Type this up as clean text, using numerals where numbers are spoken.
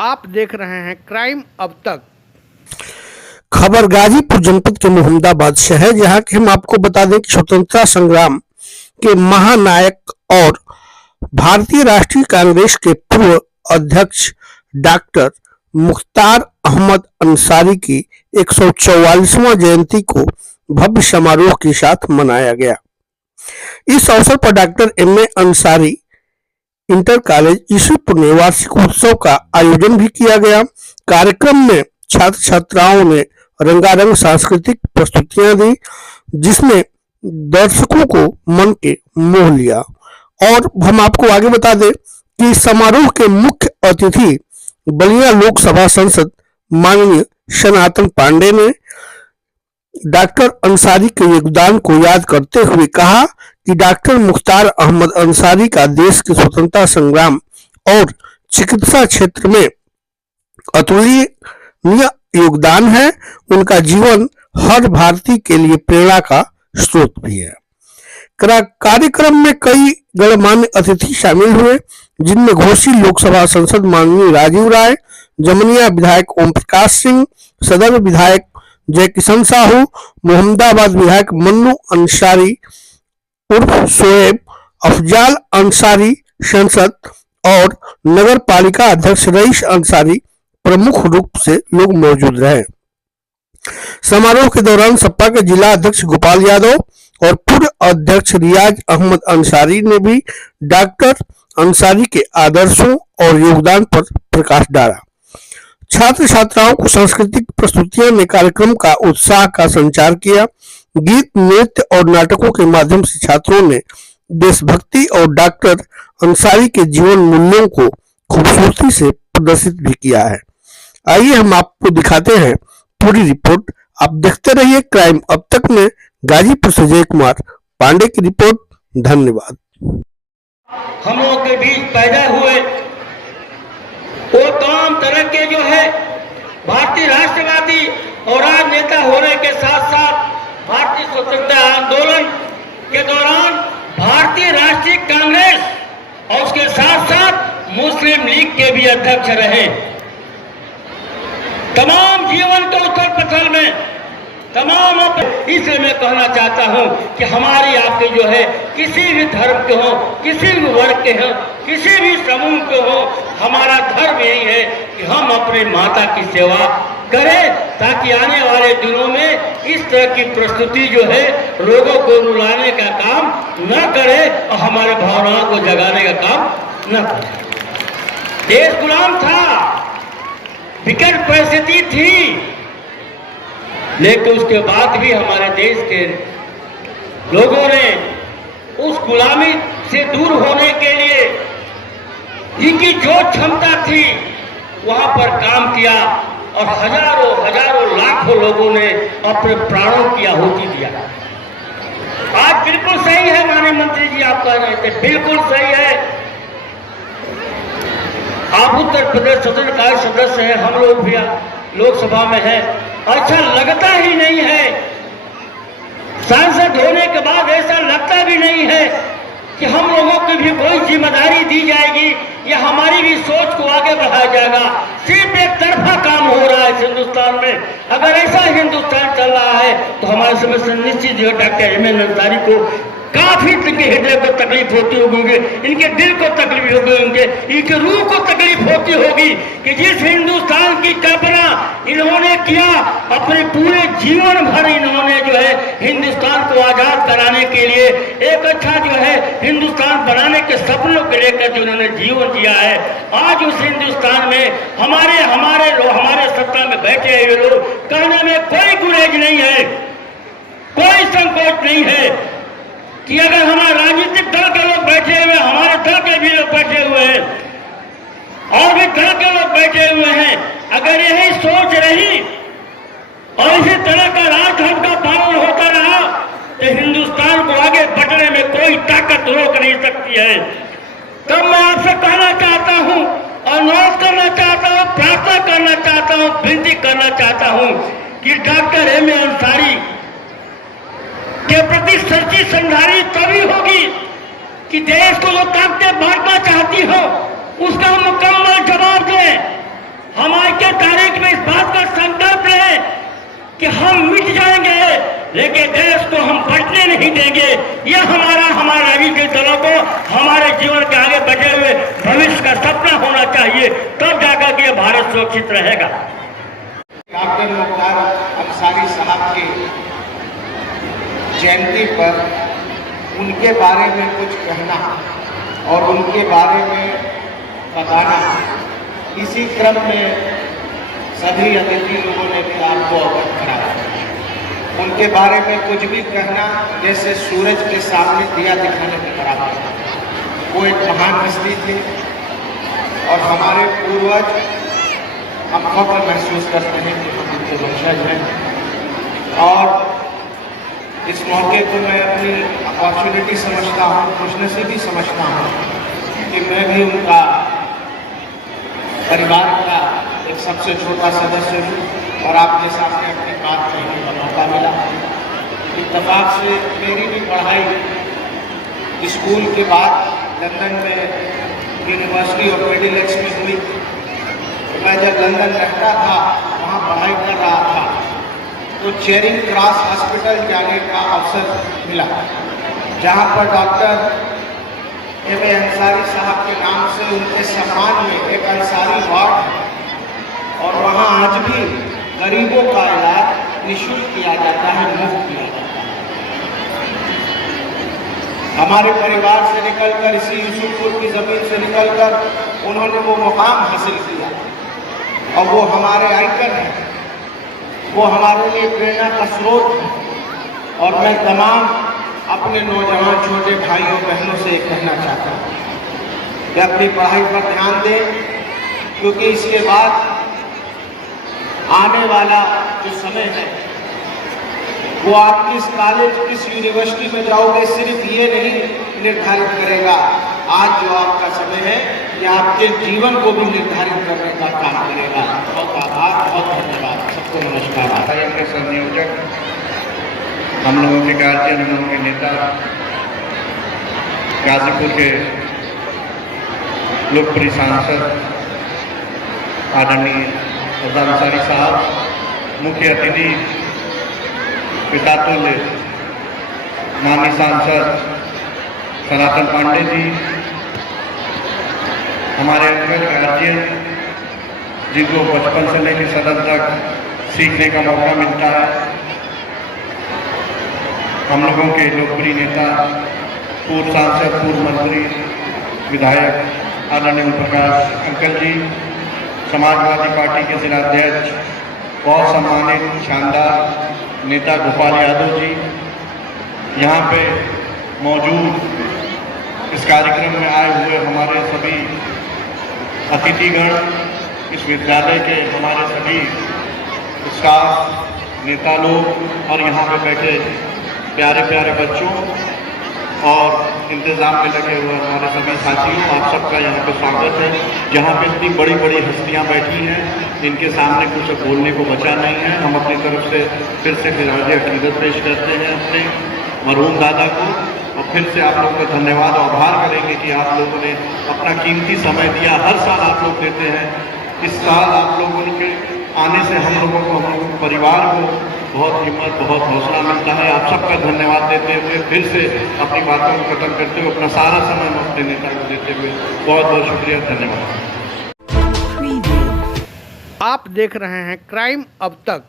आप देख रहे हैं क्राइम अब तक। खबर गाजीपुर जनपद के मोहम्मदाबाद से है, जहां कि हम आपको बता दें कि स्वतंत्रता संग्राम के महानायक और भारतीय राष्ट्रीय कांग्रेस के पूर्व अध्यक्ष डॉक्टर मुख्तार अहमद अंसारी की 144वां जयंती को भव्य समारोह के साथ मनाया गया। इस अवसर पर doctor M A Ansari inter college Ishwarpur में वार्षिक उत्सव का आयोजन भी किया गया। कार्यक्रम में छात्र छात्राओं ने रंगारंग सांस्कृतिक प्रस्तुतियां दी, जिसने दर्शकों को मन के मोह लिया। और हम आपको आगे बता दें कि समारोह के मुख्य अतिथि बलिया लोकसभा सांसद माननीय सनातन पांडे ने डॉक्टर अंसारी के योगदान को याद करते हुए कहा कि डॉक्टर मुख्तार अहमद अंसारी का देश के स्वतंत्रता संग्राम और चिकित्सा क्षेत्र में अतुलनीय योगदान है। उनका जीवन हर भारतीय के लिए प्रेरणा का स्रोत भी है। कार्यक्रम में कई गणमान्य अतिथि शामिल हुए, जिनमें घोसी लोकसभा सांसद माननीय राजीव राय, जमनिया विधायक ओम प्रकाश सिंह, सदर विधायक जय किशन साहू, मोहम्मदाबाद विधायक मन्नू अंसारी उर्फ शोएब, अफजाल अंसारी सांसद और नगर पालिका अध्यक्ष रईस अंसारी प्रमुख रूप से लोग मौजूद रहे। समारोह के दौरान सपा के जिला अध्यक्ष गोपाल यादव और पूर्व अध्यक्ष रियाज अहमद अंसारी ने भी डॉक्टर अंसारी के आदर्शों और योगदान पर प्रकाश डाला। छात्र छात्राओं को सांस्कृतिक प्रस्तुतियों ने कार्यक्रम का उत्साह का संचार किया। गीत, नृत्य और नाटकों के माध्यम से छात्रों ने देशभक्ति और डॉक्टर अंसारी के जीवन मूल्यों को खूबसूरती से प्रदर्शित भी किया है। आइए हम आपको दिखाते हैं पूरी रिपोर्ट। आप देखते रहिए क्राइम अब तक में। गाजीपुर से जय कुमार पांडे की रिपोर्ट। धन्यवाद। हम लोगों के बीच पैदा हुए वो तमाम तरह के जो है भारतीय राष्ट्रवादी और राजनेता होने के साथ साथ भारतीय स्वतंत्रता आंदोलन के दौरान भारतीय राष्ट्रीय कांग्रेस और उसके साथ साथ मुस्लिम लीग के भी अध्यक्ष रहे। तमाम जीवन के उथल पुथल में तमाम, इसलिए मैं कहना चाहता हूं कि हमारी आपके जो है किसी भी धर्म के हो, किसी भी वर्ग के हो, किसी भी समूह के हो, हमारा धर्म यही है कि हम अपने माता की सेवा करें, ताकि आने वाले दिनों में इस तरह की प्रस्तुति जो है लोगों को रुलाने का काम न करे और हमारे भावनाओं को जगाने का काम न करे। देश गुलाम था, विकट परिस्थिति थी, लेकिन उसके बाद भी हमारे देश के लोगों ने उस गुलामी से दूर होने के लिए जिनकी जो क्षमता थी वहां पर काम किया और हजारों हजारों लाखों लोगों ने अपने प्राणों की आहुति दिया। आज बिल्कुल सही है माननीय मंत्री जी, आप कह रहे थे, बिल्कुल सही है। आप उत्तर प्रदेश स्वतंत्र कार्य सदस्य हैं, हम लोग भी लोकसभा में हैं। अच्छा लगता ही नहीं है, सांसद होने के बाद ऐसा लगता भी नहीं है कि हम लोगों की भी कोई जिम्मेदारी दी जाएगी या हमारी भी सोच को आगे बढ़ाया जाएगा। सिर्फ एक तरफा काम हो रहा है हिंदुस्तान में। अगर ऐसा हिंदुस्तान चल रहा है तो हमारे समय से निश्चित जो डॉक्टर एम ए अंसारी को काफी इनके हृदय को तकलीफ होती होगी, इनके दिल को तकलीफ होगी, इनके रूह को तकलीफ होती होगी कि जिस हिंदुस्तान की कल्पना इन्होंने किया, अपने पूरे जीवन भर इन्होंने जो है हिंदुस्तान को आजाद कराने के लिए एक अच्छा जो है हिंदुस्तान बनाने के सपनों को लेकर जो इन्होंने जीवन जिया है, आज उस हिंदुस्तान में हमारे सत्ता में बैठे हुए लोग कहने में कोई गुरेज नहीं है, कोई संकोच नहीं है कि अगर हमारे राजनीतिक दल के लोग बैठे हुए, हमारे दल के भी लोग बैठे हुए हैं और भी दल के लोग बैठे हुए हैं, अगर यही सोच रही और इसी तरह का राजधर्म का पालन होता रहा तो हिंदुस्तान को आगे बढ़ने में कोई ताकत रोक नहीं सकती है। तब मैं आपसे कहना चाहता हूं, अनुरोध करना चाहता हूं, प्रार्थना करना चाहता हूं, विनती करना चाहता हूं कि डॉक्टर एम ए अंसारी के प्रति सच्ची श्रद्धांजलि तभी होगी कि देश को जो ताकतें बांटना चाहती हो उसका मुकम्मल जवाब दें। कि हम मिट जाएंगे लेकिन देश को हम बचने नहीं देंगे। यह हमारे राजनीतिक दलों को हमारे जीवन के आगे बढ़े हुए भविष्य का सपना होना चाहिए, तब जाकर के भारत सुरक्षित रहेगा। डॉक्टर मुख्तार अंसारी साहब की जयंती पर उनके बारे में कुछ कहना और उनके बारे में बताना, इसी क्रम में सभी अतिथि लोगों ने भी आपको अवगत कराया। उनके बारे में कुछ भी कहना जैसे सूरज के सामने दिया दिखाने के बराबर। वो एक महान हस्ती थे और हमारे पूर्वज, हम फख्र महसूस करते हैं कि हम उनके वंशज हैं। और इस मौके को मैं अपनी अपॉर्चुनिटी समझता हूँ, खुशनसीबी समझता हूँ कि मैं भी उनका परिवार का एक सबसे छोटा सदस्य हूँ और आपके सामने अपनी बात कहने का मौका मिला। इत्तेफाक से मेरी भी पढ़ाई स्कूल के बाद लंदन में यूनिवर्सिटी ऑफ मिडिल ईस्ट में हुई। मैं जब लंदन रहता था, वहाँ पढ़ाई कर रहा था, तो चेरिंग क्रॉस हॉस्पिटल जाने का अवसर मिला, जहाँ पर डॉक्टर एम.ए. अंसारी साहब के नाम से उनके सम्मान में एक अंसारी वार्ड है और वहाँ आज भी गरीबों का इलाज निःशुल्क किया जाता है, मुफ्त किया जाता है। हमारे परिवार से निकलकर, इसी यूसुफपुर की ज़मीन से निकलकर उन्होंने वो मुकाम हासिल किया और वो हमारे आइकन हैं, वो हमारे लिए प्रेरणा का स्रोत है। और मैं तमाम अपने नौजवान छोटे भाइयों बहनों से कहना चाहता हूँ कि अपनी पढ़ाई पर ध्यान दें, क्योंकि इसके बाद आने वाला जो समय है वो आप किस कॉलेज, किस यूनिवर्सिटी में जाओगे सिर्फ ये नहीं निर्धारित करेगा। आज जो आपका समय है ये आपके जीवन को भी निर्धारित करने का काम करेगा। बहुत आभार, बहुत धन्यवाद, सबको नमस्कार। के संयोजक, हम लोगों के गार्जियन, हम लोगों के नेता, गाजीपुर के लोकप्रिय सांसद आदरणीय अंसारी साहब, मुख्य अतिथि पितातुल्य माननीय सांसद सनातन पांडे जी, हमारे अंकल गार्जियन जिनको बचपन से लेकर सदन तक सीखने का मौका मिलता है, हम लोगों के लोकप्रिय नेता, पूर्व सांसद, पूर्व मंत्री, विधायक आदरणीय ओम प्रकाश अंकल जी, समाजवादी पार्टी के जिलाध्यक्ष, बहुत सम्मानित शानदार नेता गोपाल यादव जी, यहाँ पे मौजूद इस कार्यक्रम में आए हुए हमारे सभी अतिथिगण, इस विद्यालय के हमारे सभी स्टाफ, नेता लोग और यहाँ पे बैठे प्यारे प्यारे बच्चों और इंतज़ाम में लगे हुए हमारे सभी साथियों, आप सबका यहाँ पे स्वागत है। जहाँ पे इतनी बड़ी बड़ी हस्तियाँ बैठी हैं, इनके सामने कुछ बोलने को बचा नहीं है। हम अपनी तरफ से फिर से खिराज अकीदत पेश करते हैं अपने मरहूम दादा को और फिर से आप लोगों का धन्यवाद और आभार करेंगे कि आप लोगों ने अपना कीमती समय दिया। हर साल आप लोग देते हैं, इस साल आप लोगों के आने से हम लोगों को, हम लोगों परिवार को बहुत हिम्मत, बहुत हौसला मिलता है। आप सबका धन्यवाद देते हुए फिर से अपनी बातों को खत्म करते हुए अपना सारा समय हम अपने नेता को देते हुए बहुत बहुत शुक्रिया, धन्यवाद। आप देख रहे हैं क्राइम अब तक।